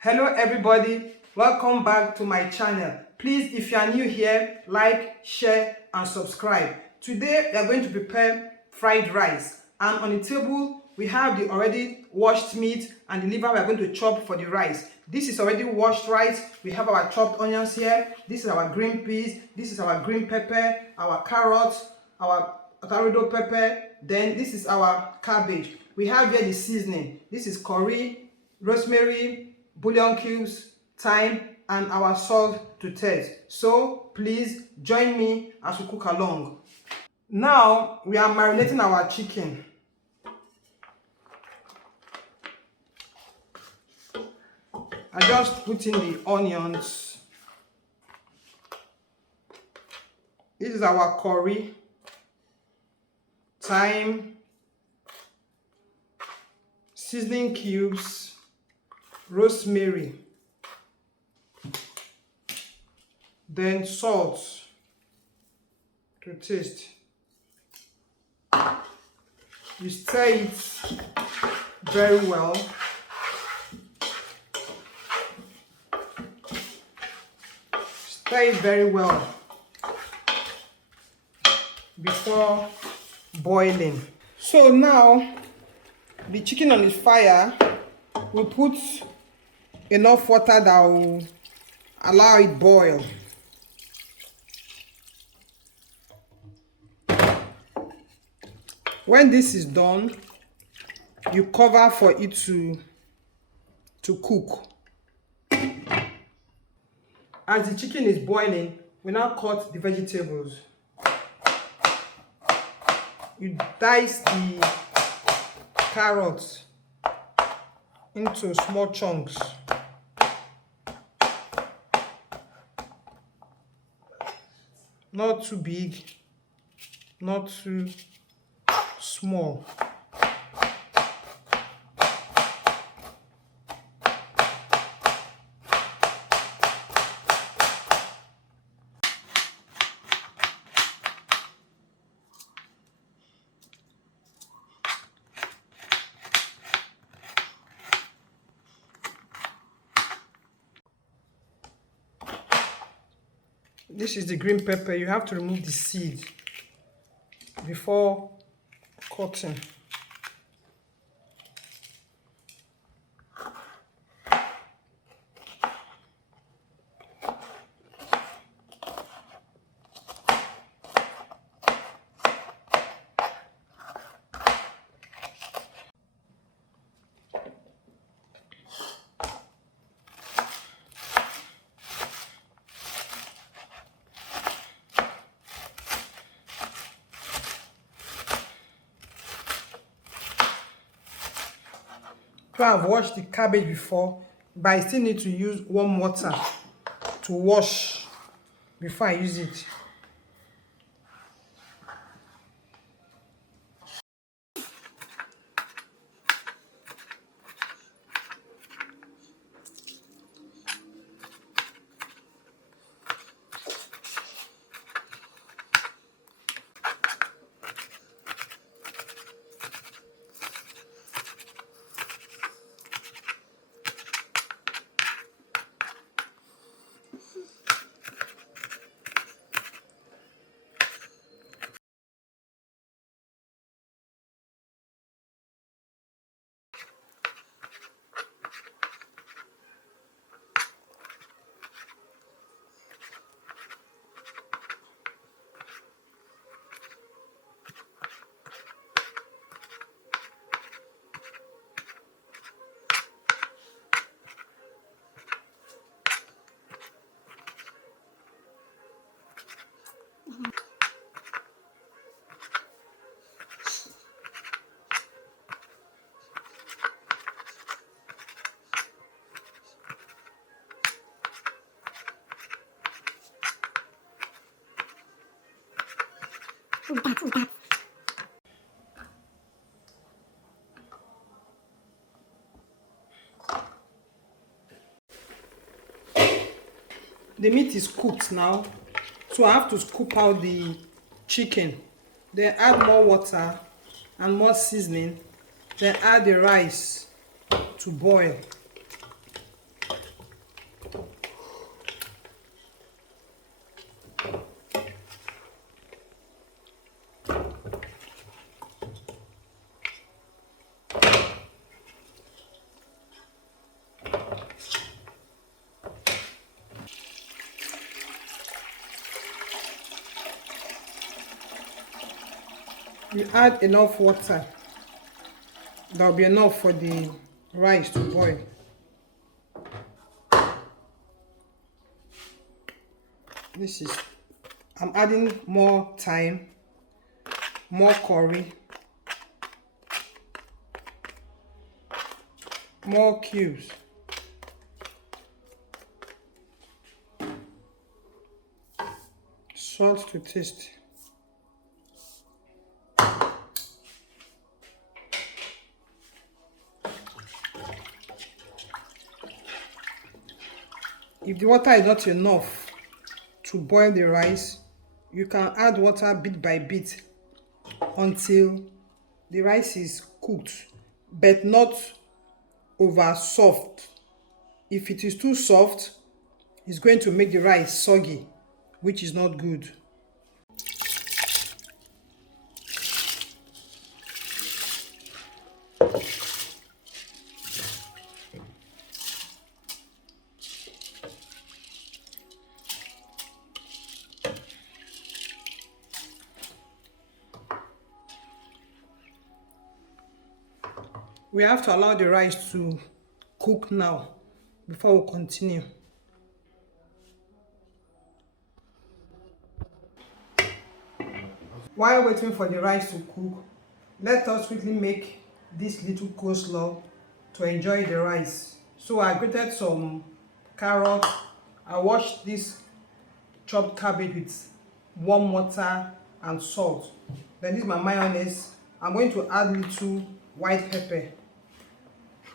Hello everybody, welcome back to my channel. Please, if you are new here, like, share and subscribe. Today we are going to prepare fried rice, and on the table we have the already washed meat and the liver we are going to chop for the rice. This is already washed rice. We have our chopped onions here. This is our green peas. This is our green pepper, our carrots, our otarodo pepper. Then this is our cabbage. We have here the seasoning. This is curry, rosemary, bouillon cubes, thyme and our salt to taste. So please join me as we cook along. Now we are marinating our chicken. I just put in the onions. This is our curry, thyme, seasoning cubes, rosemary, then salt to taste. You stir it very well. Stir it very well before boiling. So now the chicken on the fire, we put enough water that will allow it boil. When this is done, you cover for it to cook. As the chicken is boiling, we now cut the vegetables. You dice the carrots into small chunks. Not too big, not too small. This is the green pepper. You have to remove the seed before cutting. I've washed the cabbage before, but I still need to use warm water to wash before I use it. The meat is cooked now, so I have to scoop out the chicken, then add more water and more seasoning, then add the rice to boil. you add enough water, that will be enough for the rice to boil. I'm adding more thyme, more curry, more cubes, salt to taste. If the water is not enough to boil the rice, you can add water bit by bit until the rice is cooked, but not over soft. If it is too soft, it's going to make the rice soggy, which is not good. We have to allow the rice to cook now before we continue. While waiting for the rice to cook, let us quickly make this little coleslaw to enjoy the rice. So I grated some carrots. I washed this chopped cabbage with warm water and salt. Then this is my mayonnaise. I'm going to add little white pepper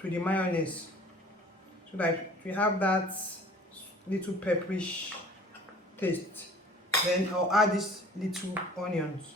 to the mayonnaise so that we have that little pepperish taste. Then I'll add these little onions.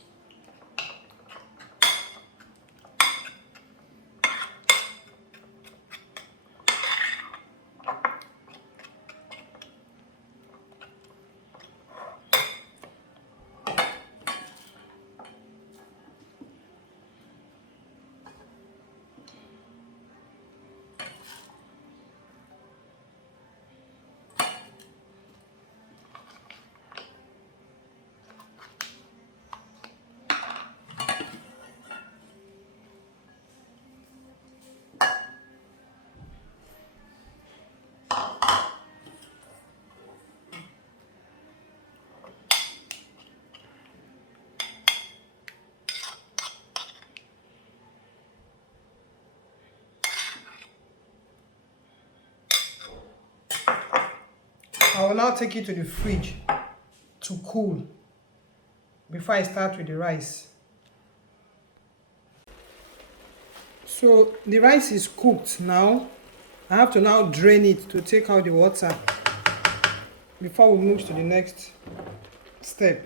I will now take it to the fridge to cool before I start with the rice. So the rice is cooked now. I have to now drain it to take out the water before we move to the next step.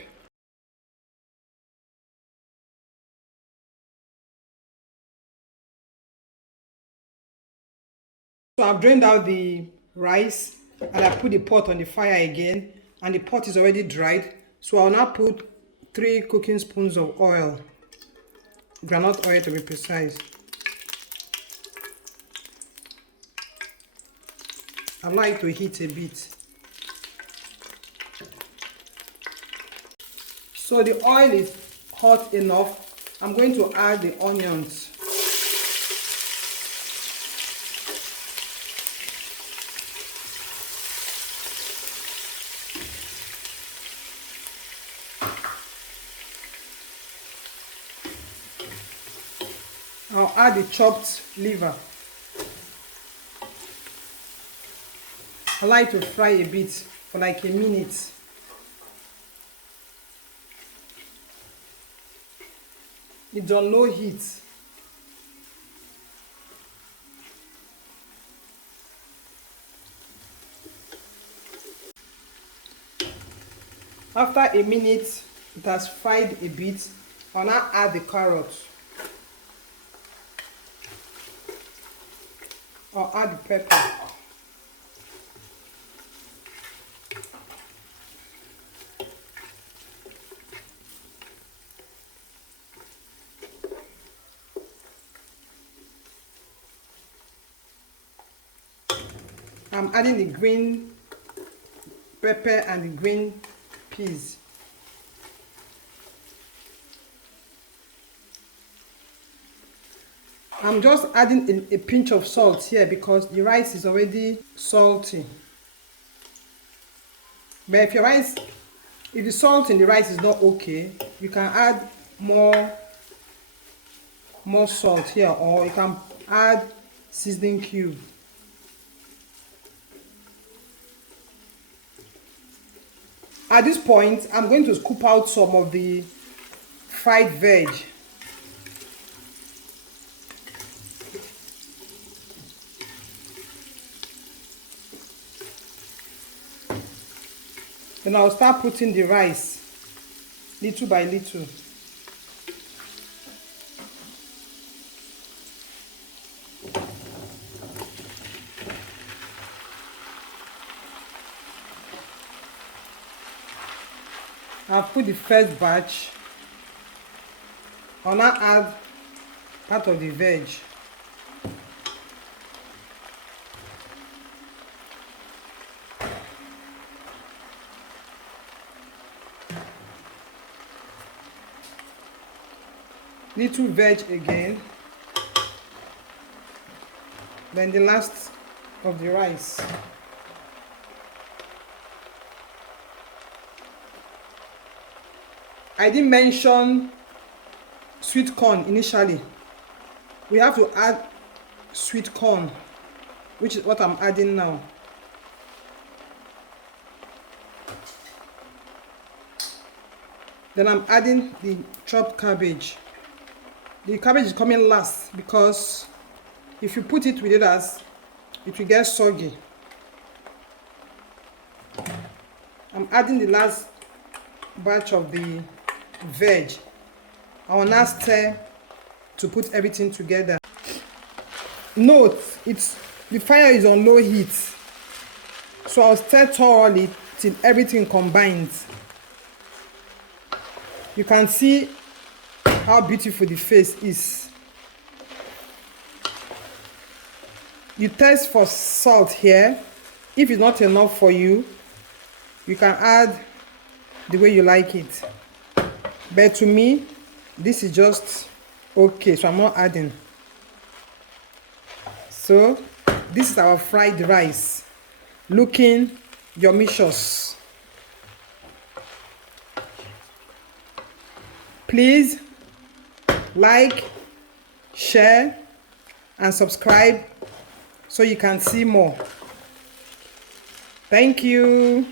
So I've drained out the rice and I put the pot on the fire again, and the pot is already dried. So I'll now put 3 cooking spoons of oil, groundnut oil to be precise. Allow it to heat a bit. So the oil is hot enough. I'm going to add the onions. I'll add the chopped liver. I like to fry a bit for like a minute. It's on low heat. After a minute, it has fried a bit. I'll now add the carrots. I'll add the pepper. I'm adding the green pepper and the green peas. I'm just adding a pinch of salt here because the rice is already salty. But if the salt in the rice is not okay, you can add more salt here, or you can add seasoning cube. At this point, I'm going to scoop out some of the fried veg. Then I'll start putting the rice little by little. I've put the first batch. I'll now add part of the veg. Little veg again. Then the last of the rice. I didn't mention sweet corn initially. We have to add sweet corn, which is what I'm adding now. Then I'm adding the chopped cabbage. The cabbage is coming last because if you put it with others, it will get soggy. I'm adding the last batch of the veg. I will now stir to put everything together. Note, the fire is on low heat, so I'll stir thoroughly till everything combines. You can see how beautiful the face is. You taste for salt here. If it's not enough for you, you can add the way you like it. But to me, this is just okay, so I'm not adding. So this is our fried rice, looking yummicious. Please like, share and subscribe so you can see more. Thank you.